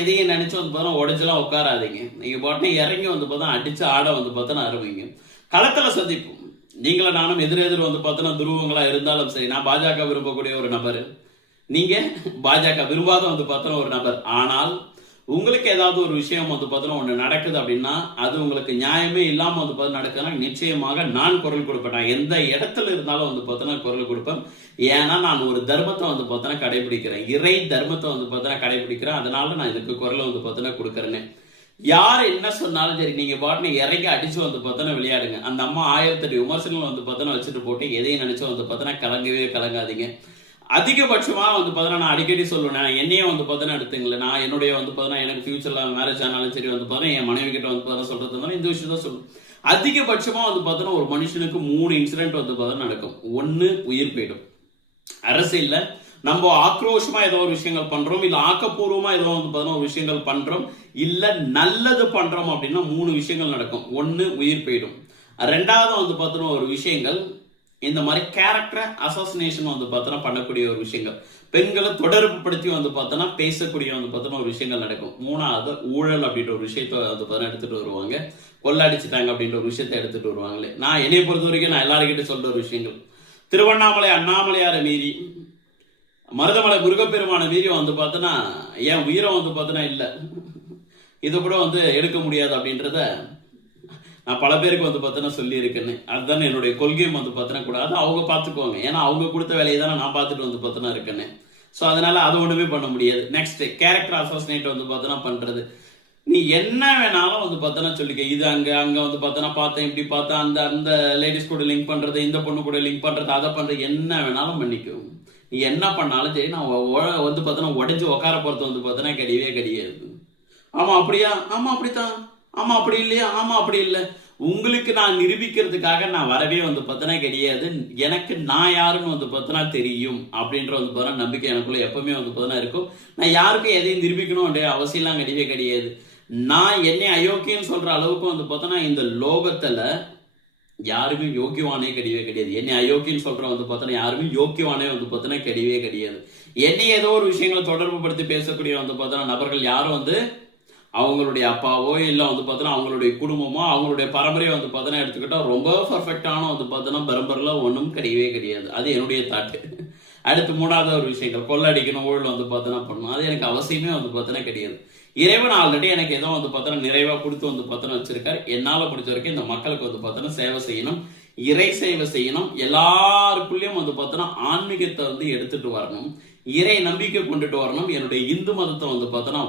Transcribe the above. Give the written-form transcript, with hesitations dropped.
எதையும் நினைச்சு வந்து பார்த்தா உடைச்செல்லாம் உட்காராதீங்க. நீங்க பாட்டு இறங்கி வந்து பார்த்தா அடிச்சு ஆட வந்து பார்த்தா அருமைங்க. களத்துல சந்திப்போம். நீங்களும் நானும் எதிர் வந்து பார்த்தோன்னா துருவங்களா இருந்தாலும் சரி. நான் பாஜக விரும்பக்கூடிய ஒரு நபர், நீங்க பாஜக விரும்பாத வந்து பார்த்தோன்னா ஒரு நபர். ஆனால் உங்களுக்கு ஏதாவது ஒரு விஷயம் வந்து பார்த்தோன்னா ஒன்று நடக்குது அப்படின்னா அது உங்களுக்கு நியாயமே இல்லாம வந்து பார்த்து நடக்குதுன்னா நிச்சயமாக நான் குரல் கொடுப்பேன். நான் எந்த இடத்துல இருந்தாலும் வந்து பார்த்தோன்னா குரல் கொடுப்பேன். ஏன்னா நான் ஒரு தர்மத்தை வந்து பார்த்தோன்னா கடைபிடிக்கிறேன். இறை தர்மத்தை வந்து பார்த்தோன்னா கடைபிடிக்கிறேன். அதனால நான் இதுக்கு குரலை வந்து பார்த்தோன்னா கொடுக்குறேன்னு. யார் என்ன சொன்னாலும் சரி, நீங்க பாட்டு இறங்கி அடிச்சு வந்து பார்த்தோன்னா விளையாடுங்க. அந்த அம்மா 1008 விமர்சனங்கள் வந்து பார்த்தோன்னா வச்சுட்டு போட்டு எதையும் நினைச்சு வந்து பார்த்தோன்னா கலங்கவே கலங்காதீங்க. அதிகபட்சமா வந்து பார்த்தோன்னா நான் அடிக்கடி சொல்லுவேன், என்னையே வந்து பார்த்தோன்னா எடுத்துங்களேன். நான் என்னுடைய வந்து பார்த்தோன்னா எனக்கு ஃபியூச்சர்ல மேரேஜ் ஆனாலும் சரி வந்து பார்த்தோன்னா என் மனைவி கிட்ட வந்து பார்த்தோன்னா சொல்றது இந்த விஷயம் தான் சொல்லுவேன். அதிகபட்சமா வந்து பார்த்தோன்னா ஒரு மனுஷனுக்கு 3 இன்சிடென்ட் வந்து பார்த்தோன்னா நடக்கும். 1 உயிர் போயிடும். அரசியல்ல நம்ம ஆக்ரோஷமா ஏதோ ஒரு விஷயங்கள் பண்றோம், இல்ல ஆக்கப்பூர்வமா ஏதோ வந்து பார்த்தோன்னா ஒரு விஷயங்கள் பண்றோம், இல்ல நல்லது பண்றோம் அப்படின்னா 3 விஷயங்கள் நடக்கும். 1 உயிர் போயிடும். 2வது வந்து பார்த்தோன்னா ஒரு விஷயங்கள் இந்த மாதிரி கேரக்டர் அசாசினேஷன் வந்து பார்த்தோன்னா பண்ணக்கூடிய ஒரு விஷயங்கள், பெண்களை தொடர்பு படுத்தி வந்து பார்த்தோன்னா பேசக்கூடிய வந்து பார்த்தோன்னா ஒரு விஷயங்கள் நடக்கும். 3வது ஊழல் அப்படின்ற ஒரு விஷயத்த வந்து பார்த்தோன்னா எடுத்துட்டு வருவாங்க. கொள்ளடிச்சிட்டாங்க அப்படின்ற ஒரு விஷயத்தை எடுத்துட்டு வருவாங்களே. நான் என்னை பொறுத்த வரைக்கும் நான் எல்லாருக்கிட்ட சொல்ற ஒரு விஷயங்கள், திருவண்ணாமலை அண்ணாமலையாரை மீறி மருதமலை முருகப்பெருமான மீறி வந்து பார்த்தோன்னா என் உயிரை வந்து பார்த்தோன்னா இல்லை, இதை கூட வந்து எடுக்க முடியாது அப்படின்றத நான் பல பேருக்கு வந்து பார்த்தோன்னா சொல்லி இருக்கேன்னு. அதுதானே என்னுடைய கொள்கையும் வந்து பார்த்தோன்னா கூட அதை அவங்க பார்த்துக்குவாங்க. ஏன்னா அவங்க கொடுத்த வேலையை தானே நான் பார்த்துட்டு வந்து பார்த்தோன்னா இருக்கேன்னு. ஸோ அதனால அது ஒன்றுமே பண்ண முடியாது. நெக்ஸ்ட் கேரக்டர் அசாசினேட் வந்து பார்த்தோன்னா பண்றது, நீ என்ன வேணாலும் வந்து பார்த்தோன்னா சொல்லிக்க. இது அங்க வந்து பார்த்தோன்னா பார்த்தேன், இப்படி பார்த்தேன், அந்த அந்த லேடிஸ் கூட லிங்க் பண்றது, இந்த பொண்ணு கூட லிங்க் பண்றது, அதை பண்றது, என்ன வேணாலும் பண்ணிக்கும். நீ என்ன பண்ணாலும் சரி, நான் வந்து பார்த்தோன்னா உடஞ்சி உட்கார போறது வந்து பார்த்தோன்னா கிடையவே கிடையாது. ஆமா அப்படியா, ஆமா அப்படித்தான், ஆமா அப்படி இல்லையா, ஆமா அப்படி இல்லை. உங்களுக்கு நான் நிரூபிக்கிறதுக்காக நான் வரவே வந்து பார்த்தோன்னா கிடையாது. எனக்கு நான் யாருன்னு வந்து பார்த்தோன்னா தெரியும் அப்படின்ற வந்து பார்த்தோன்னா நம்பிக்கை எனக்குள்ள எப்பவுமே வந்து பார்த்தோன்னா இருக்கும். நான் யாருக்கும் எதையும் நிரூபிக்கணும் அப்படியே அவசியம்லாம் கிடையவே கிடையாது. நான் என்னை அயோக்கியன்னு சொல்ற அளவுக்கு வந்து பார்த்தோன்னா இந்த லோகத்துல யாருமே யோக்கியவானே கிடையவே கிடையாது. என்னை அயோக்கியன்னு சொல்ற வந்து பார்த்தோன்னா யாருமே யோக்கியவானே வந்து பார்த்தோன்னா கிடையவே கிடையாது. என்னை ஏதோ ஒரு விஷயங்களை தொடர்பு படுத்தி பேசக்கூடிய வந்து பார்த்தோன்னா நபர்கள் யாரும் வந்து அவங்களுடைய அப்பாவோ இல்லை வந்து பார்த்தோன்னா அவங்களுடைய குடும்பமோ அவங்களுடைய பரம்பரையை வந்து பார்த்தோன்னா எடுத்துக்கிட்டா ரொம்ப பர்ஃபெக்டான வந்து பார்த்தோன்னா பரம்பரில் ஒன்றும் கிடையவே கிடையாது. அது என்னுடைய தாட்டு. அடுத்து 3வது ஒரு விஷயங்கள், கொள்ளடிக்கணும், ஊழல் வந்து பார்த்தோன்னா பண்ணணும், அது எனக்கு அவசியமே வந்து பார்த்தோன்னா கிடையாது. இறைவன் ஆல்ரெடி எனக்கு ஏதோ வந்து பார்த்தோன்னா நிறைவா கொடுத்து வந்து பார்த்தோன்னா வச்சிருக்காரு. என்னால் முடிஞ்ச வரைக்கும் இந்த மக்களுக்கு வந்து பார்த்தோன்னா சேவை செய்யணும், இறை சேவை செய்யணும். எல்லாருக்குள்ளேயும் வந்து பார்த்தோன்னா ஆன்மீகத்தை வந்து எடுத்துட்டு வரணும், இறை நம்பிக்கை கொண்டுட்டு வரணும். என்னுடைய இந்து மதத்தை வந்து பார்த்தோன்னா